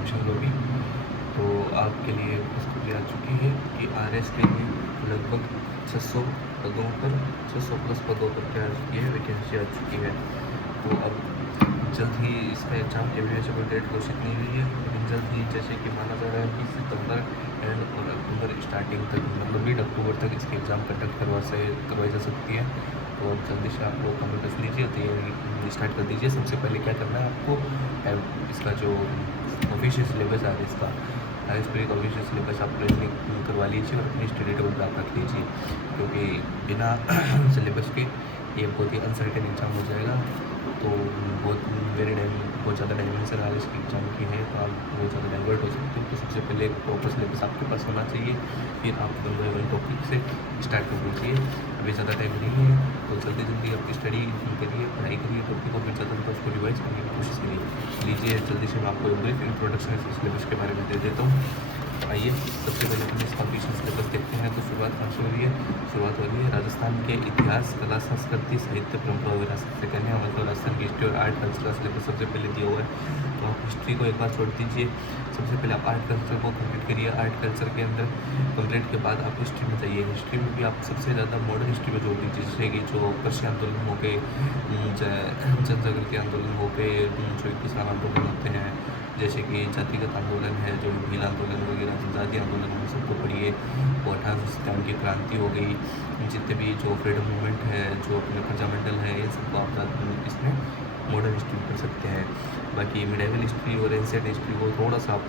Selection को भी। तो आपके लिए खुशखबरी आ चुकी है कि RS के लिए लगभग 600 पदों पर 600 प्लस पदों पर क्या आ चुकी है, वैकेंसी आ चुकी है। तो अब जल्द ही इसका एग्ज़ाम की अभी वैसे कोई डेट घोषित नहीं हुई है, लेकिन जल्द ही जैसे कि माना जा रहा है कि सितंबर एंड और अक्टूबर स्टार्टिंग तक, मतलब मिड अक्टूबर तक इसके एग्ज़ाम कंडक्ट करवाई जा सकती है। तो अब जल्दी से आप लोग कमेंट कर लीजिए, तैयारी स्टार्ट कर दीजिए। सबसे पहले क्या करना है आपको, इसका जो ऑफिशियल सिलेबस है इसका इस पर एक ऑफिशियल सिलेबस आप लोग करवा लीजिए और अपनी स्टडी टेबल पर आप रख लीजिए, क्योंकि बिना सिलेबस के ये बहुत ही अनसर्टेन एग्ज़ाम हो जाएगा। तो बहुत ज़्यादा डायमेंशन आज इसके एग्ज़ाम की है, तो आप बहुत ज़्यादा डाइवर्ट हो सकते हो। तो सबसे पहले एक प्रॉपर सिलेबस आपके पास होना चाहिए, फिर आप वन टॉपिक से स्टार्ट कर दीजिए। अभी ज़्यादा टाइम नहीं है, तो जल्दी अपनी स्टडी करिए, पढ़ाई करिए टॉपिक को, फिर ज़्यादा उसको रिवाइज करने की कोशिश करिए। लीजिए जल्दी से मैं आपको एक ब्रीफ इंट्रोडक्शन सिलेबस के बारे में दे देता हूँ। आइए सबसे पहले अपने इसका ऑफिशियल सिलेबस देखते हैं। तो शुरुआत कहाँ से हो रही है राजस्थान के इतिहास, कला, संस्कृति, साहित्य, परंपरा और विरासत से कहने हैं, मतलब राजस्थान की हिस्ट्री और आर्ट कल्चर का सिलेबस सबसे पहले दिया हुआ है। तो आप हिस्ट्री को एक बार छोड़ दीजिए, सबसे पहले आप आर्ट कल्चर को कंप्लीट करिए। आर्ट कल्चर के अंदर कंप्लीट के बाद आप हिस्ट्री में जाइए। हिस्ट्री में भी आप सबसे ज़्यादा मॉडर्न हिस्ट्री में जोड़ दीजिए, जैसे कि जो कृषि आंदोलन हो गए, जनजागृति आंदोलन हो गए, जो किसान आंदोलन होते हैं, जैसे कि जातिगत आंदोलन है, जो भील आंदोलन वगैरह, जनजाति आंदोलन है, सबको पढ़िए। और 1857 की क्रांति हो गई, जितने भी जो फ्रीडम मूवमेंट है, जो अपने प्रजामंडल है, इन सबको आप इसमें मॉडर्न हिस्ट्री कर सकते हैं। बाकी मिडेवल हिस्ट्री और एंशिएंट हिस्ट्री को थोड़ा सा आप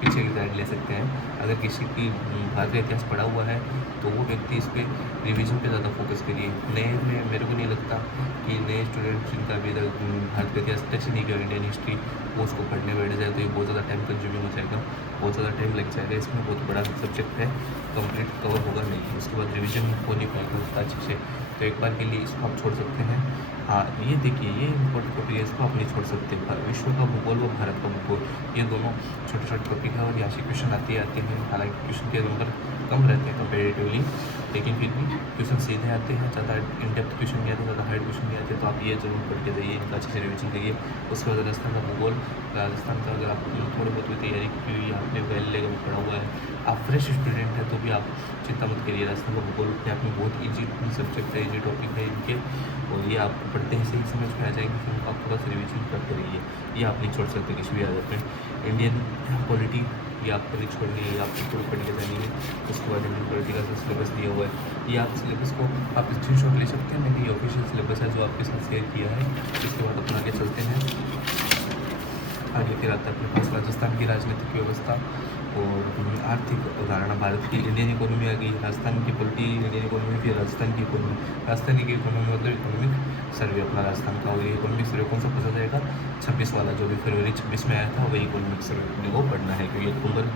पीछे की साइड ले सकते हैं। अगर किसी की भारत का इतिहास पढ़ा हुआ है तो वो व्यक्ति इस पर रिविज़न पे ज़्यादा फोकस करिए। नए में मेरे को नहीं लगता कि नए स्टूडेंट जिनका अभी तक भारत का इतिहास टच नहीं किया, इंडियन हिस्ट्री, वो उसको पढ़ने बैठ जाए तो ये बहुत ज़्यादा टाइम कंज्यूमिंग हो जाएगा, बहुत ज़्यादा टाइम लग जाएगा। इसमें बहुत बड़ा सब्जेक्ट है, कंप्लीट कवर होगा नहीं, उसके बाद रिविज़न हो नहीं पाएगा उसका अच्छे से। तो एक बार के लिए इसको आप छोड़ सकते हैं। हाँ, ये देखिए, ये इंपॉर्टेंट टॉपिक है, इसको आप नहीं छोड़ सकते। विश्व का भूगोल व भारत का भूगोल, ये दोनों छोटे छोटे टॉपिक है और यहाँ से क्वेश्चन आते हैं। हालांकि क्वेश्चन के नंबर कम रहते हैं कंपेरेटिवली, लेकिन फिर भी क्वेश्चन सीधे आते हैं, ज़्यादा इन डेप्थ क्वेश्चन नहीं आते, ज़्यादा हार्ड क्वेश्चन नहीं आते। तो आप ये जरूर पढ़ के जाइए, इनका अच्छे से रिविजन करिए। उसके बाद राजस्थान का भूगोल, राजस्थान का अगर आप थोड़ी बहुत भी तैयारी की हुई, आपने पहले का भी पढ़ा हुआ है, आप फ्रेश स्टूडेंट हैं, तो भी आप चिंता मत करिए। राजस्थान का भूगोल अपने आप में बहुत ईजी सब्जेक्ट है, ईजी टॉपिक है इनके, और ये आप पढ़ते ही सही समझ में आ जाएगी। फिर आप थोड़ा सा रिविजन करते रहिए, ये आप नहीं छोड़ सकते किसी भी हालत में। इंडियन पॉलिटी ये आपको नहीं छोड़नी है, आपको थोड़ी पढ़ के जानी है। उसके बाद इंडियन पॉलिटी का सिलेबस दिया हुआ है, ये आप सिलेबस को आप स्क्रीनशॉट ले सकते हैं। मैंने ये ऑफिशियल सिलेबस है जो आपके साथ शेयर किया है। इसके बाद अपना आगे चलते हैं। आगे फिर आता है अपने पास राजस्थान की राजनीतिक व्यवस्था और आर्थिक उदाहरण। भारत की इंडियन इकोनॉमी आ गई, राजस्थान की पॉलिटी, इंडियन इकोनॉमी, फिर राजस्थान की इकोनॉमी। राजस्थान की इकोनॉमी मतलब इकोनॉमिक सर्वे अपना राजस्थान का, और ये इकोनॉमिक सर्वे कौन सा पूछा जाएगा, 26 वाला, जो भी फरवरी 26 में आया था, वही इकोनॉमिक सर्वे अपने को पढ़ना है। क्योंकि अक्टूबर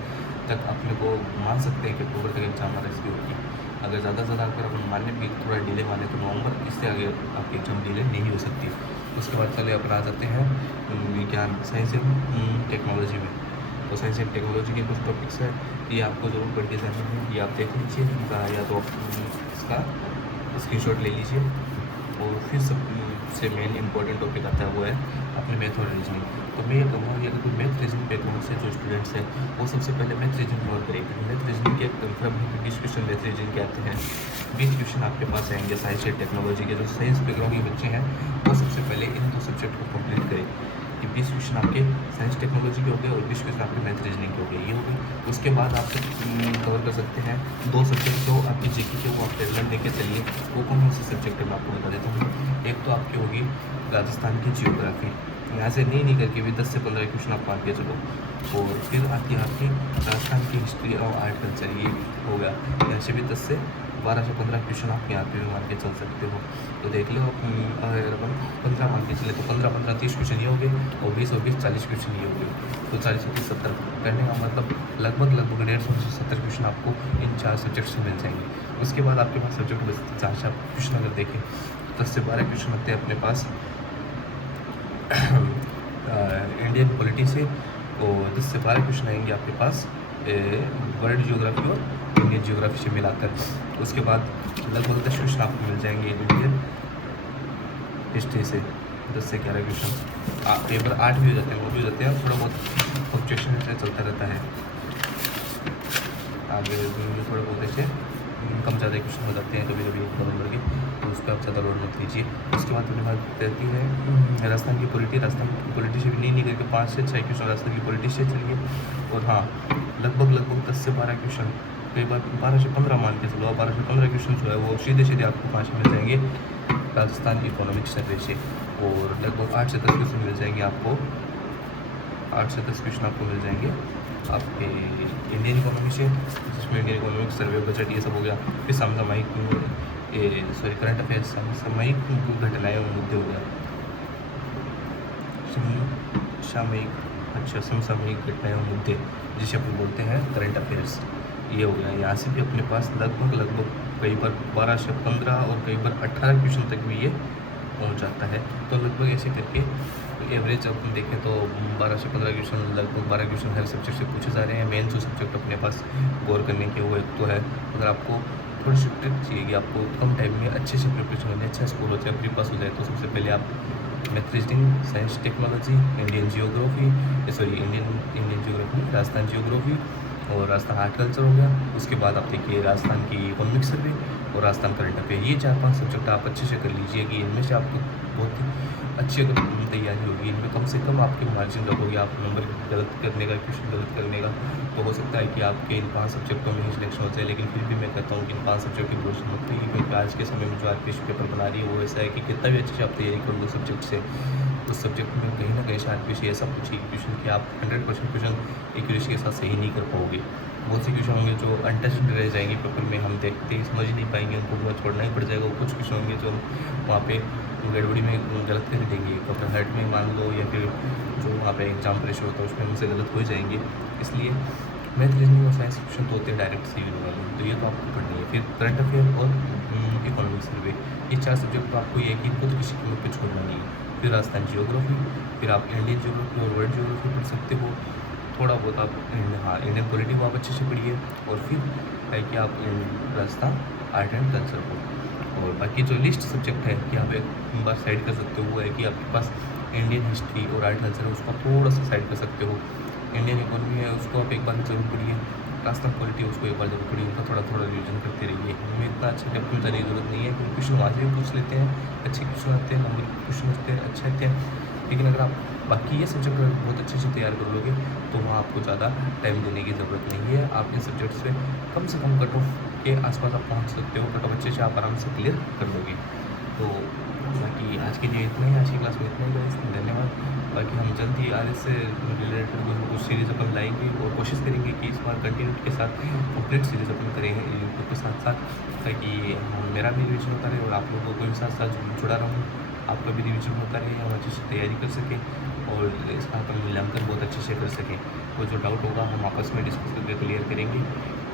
तक अपने को मान सकते हैं कि अक्टूबर तक एग्जाम हमारा इसकी होगी। अगर ज़्यादा से ज़्यादा अगर अपन मानने भी थोड़ा डिले माने तो नवंबर, इससे आगे आपकी एग्जाम डिले नहीं हो सकती। उसके बाद चले अपन आ जाते हैं विज्ञान, साइंस एवं टेक्नोलॉजी में। तो साइंस एंड टेक्नोलॉजी के कुछ टॉपिक्स हैं, ये आपको ज़रूर पढ़ के जाने हैं, ये आप देख लीजिए या तो इसका स्क्रीनशॉट ले लीजिए। और फिर सबसे मेन इंपॉर्टेंट टॉपिक आता है वो है अपने मैथ और रीजनिंग। तो मैं ये कहूँगा कि अगर कोई मैथ रीजनिंग बैकग्राउंड से जो स्टूडेंट्स हैं वो सबसे पहले मैथ रीजनिंग कवर करेंगे। मैथ रीजनिंग के कंफर्म 20 क्वेश्चन मैथ रीजनिंग के आते हैं, 20 क्वेश्चन आपके पास आएंगे। साइंस एंड टेक्नोलॉजी के जो साइंस बैकग्राउंड के बच्चे हैं वो सबसे पहले इन दो सब्जेक्ट को कंप्लीट करें। कि 20 क्वेश्चन आपके साइंस टेक्नोलॉजी के हो गए और 20 क्वेश्चन आपके मैथ रीजनिंग के हो गए, ये हो गई। उसके बाद आप कवर कर सकते हैं दो सब्जेक्ट जो आपकी जीके के, वो आप रेगुलर लेके चलिए। वो कौन से सब्जेक्ट है मैं आपको बता देता हूँ। एक तो आपकी होगी राजस्थान की जियोग्राफी, यहाँ से नहीं करके भी 10 से 15 क्वेश्चन आप मान के चलो। और फिर आती है आपकी राजस्थान की हिस्ट्री और आर्ट कल्चर, ये हो गया। यहाँ से भी 10 से 12 से 15 क्वेश्चन आप यहाँ पे भी मान के चल सकते हो। तो देख लो, अगर अपन 15 मान के चले तो 15 30 क्वेश्चन ये हो गए, और 20 40 क्वेश्चन ये हो गए। तो 40 30 70 करने का मतलब लगभग 150 से 70 क्वेश्चन आपको इन 4 सब्जेक्ट से मिल जाएंगे। उसके बाद आपके पास सब्जेक्ट बचते 4 क्वेश्चन अगर देखें, 10 से 12 क्वेश्चन आते हैं अपने पास इंडियन पॉलिटी से, और 10 से 12 क्वेश्चन आएंगे आपके पास वर्ल्ड जियोग्राफी और इंडियन जियोग्राफी से मिलाकर। उसके बाद लगभग 10 क्वेश्चन आपको मिल जाएंगे इंडियन हिस्ट्री से, 10 से 11 क्वेश्चन, कई बार 8 भी हो जाते हैं, 9 भी हो जाते हैं, थोड़ा बहुत फ्लक्चुएशन ऐसे चलता रहता है। आगे थोड़े बहुत ऐसे कम ज़्यादा क्वेश्चन हो जाते हैं कभी कभी 1 नंबर के, तो उस पर आप ज़्यादा लोड मत लीजिए। उसके बाद अपने बात करती है राजस्थान की पॉलिटी। राजस्थान की पॉलिटी से भी नहीं करके 5 से 6 क्वेश्चन राजस्थान की पॉलिटी से चलिए। और हाँ, लगभग 10 से 12 क्वेश्चन, कई बार 12 से 15 मान के चलो, 12 से 15 क्वेश्चन जो है वो सीधे सीधे आपको 5 मिल जाएंगे राजस्थान इकोनॉमिक सर्वे से। और लगभग 8 से 10 क्वेश्चन मिल जाएंगे आपको, 8 से 10 क्वेश्चन आपको मिल जाएंगे आपके इंडियन इकोनॉमी से, जिसमें इंडियन इकोनॉमिक सर्वे, बजट, ये सब हो गया। फिर समसामयिक करंट अफेयर्स, समसामयिक घटनाएं और मुद्दे हो गया, समसामयिक घटनाएं और मुद्दे जिसे अपन बोलते हैं करंट अफेयर्स, ये हो गया। यहाँ से भी अपने पास लगभग कई बार 12 से 15 और कई बार 18 क्वेश्चन तक भी ये पहुँच जाता है। तो लगभग ऐसे करके एवरेज अपन देखें तो 12 से 15 क्वेश्चन, लगभग 12 क्वेश्चन हर सब्जेक्ट से पूछे जा रहे हैं। मेन जो सब्जेक्ट अपने पास गौर करने के वो एक तो है, अगर आपको थोड़ी सी ट्रिक चाहिए कि आपको कम टाइम में अच्छे से प्रिपरेशन होने, अच्छा स्कोर हो जाए, प्री पास हो जाए, तो सबसे पहले आप math, reasoning, science, technology, Indian geography, Rajasthan geography और राजस्थान आर्ट कल्चर हो गया। उसके बाद आप देखिए राजस्थान की इकोनॉमिक सर्वे और राजस्थान करंट अफेयर, ये 4-5 सब्जेक्ट आप अच्छे से कर लीजिए कि इनमें से आपको बहुत ही अच्छी अगर तैयारी होगी, इनमें कम से कम आपके मार्जिन रखोगे आप नंबर गलत करने का, क्वेश्चन गलत करने का, तो हो सकता है कि आपके इन 5 सब्जेक्टों में ही सिलेक्शन हो जाए। लेकिन फिर भी मैं कहता हूँ कि इन 5 सब्जेक्ट की भरोसा मत करिए, क्योंकि आज के समय में जो आरपीएससी पेपर बना रही है वो ऐसा है कि कितना भी अच्छे से आप तैयारी कर लो सब्जेक्ट से, उस सब्जेक्ट में कहीं ना कहीं से आरपीएससी ऐसा पूछेगी क्वेश्चन कि आप 100% क्वेश्चन एक्यूरेसी के साथ सही नहीं कर पाओगे। बहुत से क्वेश्चन होंगे जो अनटच्ड रह जाएंगे पेपर में, हम देखते ही समझ ही नहीं पाएंगे, उनको पूरा छोड़ना ही पड़ जाएगा। कुछ क्वेश्चन होंगे जो वहाँ पे गड़बड़ी में गलत कर देंगे, कभी हेड में मान लो, या फिर जो वहाँ पे एग्जाम प्रेशर होता है उसमें हमसे गलत हो जाएंगे। इसलिए मैथ, रीजनिंग और साइंस क्वेश्चन तो होते हैं डायरेक्ट सीवी वाले, तो ये तो आपको पढ़नी है। फिर करंट अफेयर और इकोनॉमिक सर्वे, ये 4 सब्जेक्ट तो आपको ये कि इनको तो किसी कीमत पर छोड़ना नहीं है। फिर राजस्थान जियोग्राफी, फिर आप इंडियन जियोग्राफी और वर्ल्ड जियोग्राफी पढ़ सकते हो। थोड़ा बहुत आप इंडियन पॉलिटी को आप अच्छे से पढ़िए। और फिर है कि आप राजस्थान आर्ट एंड कल्चर को, और बाकी जो लिस्ट सब्जेक्ट है कि आप एक बार साइड कर सकते हो, वो है कि आपके पास इंडियन हिस्ट्री और आर्ट कल्चर है, उसको थोड़ा सा साइड कर सकते हो। इंडियन इकोनॉमी है, उसको आप एक बार जरूर पढ़िए। राजस्थान पॉलिटी उसको एक बार जरूर पढ़िए, उनका थोड़ा रिवीजन करते रहिए। हमें इतना अच्छा डेप्थ में जाने की जरूरत नहीं है, क्योंकि क्वेश्चन वहाँ से भी पूछ लेते हैं, अच्छे क्वेश्चन आते हैं, नंबर क्वेश्चन आते हैं, अच्छे आते हैं। लेकिन अगर आप बाकी ये सब्जेक्ट बहुत अच्छे से तैयार कर लोगे तो वहाँ आपको ज़्यादा टाइम देने की ज़रूरत नहीं है। आप इन सब्जेक्ट्स पे कम से कम कट ऑफ के आसपास आप पहुँच सकते हो, कट ऑफ अच्छे से आप आराम से क्लियर कर लोगे। तो बाकी आज के लिए इतना ही, आज की क्लास में इतना ही गाइस, धन्यवाद। बाकी हम जल्द ही आर से रिलेटेड कुछ सीरीज़ अपन लाएंगे और कोशिश करेंगे कि इस बार कंटिन्यूटी के साथ कंप्लीट सीरीज़ अपन करेंगे यूट्यूब के साथ साथ, ताकि मेरा भी रिविजन होता रहे और आप लोगों को भी साथ साथ जुड़ा रहूँ, आपका भी रिविजन होता रहे, हम अच्छे से तैयारी कर सकें और इसका अपन मूल्यांकन बहुत अच्छे से कर सकें। तो जो डाउट होगा हम आपस में डिस्कस करके क्लियर करेंगे।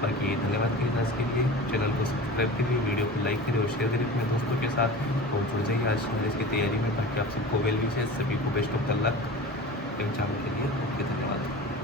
बाकी धन्यवाद करिए आज के लिए, चैनल को सब्सक्राइब करिए, वीडियो को लाइक करिए और शेयर करिए अपने दोस्तों के साथ, और जुड़ जाइए आज इसकी तैयारी में। बाकी आप सबको वेल विशेस, सभी को best of the luck exam के लिए। ओके, धन्यवाद।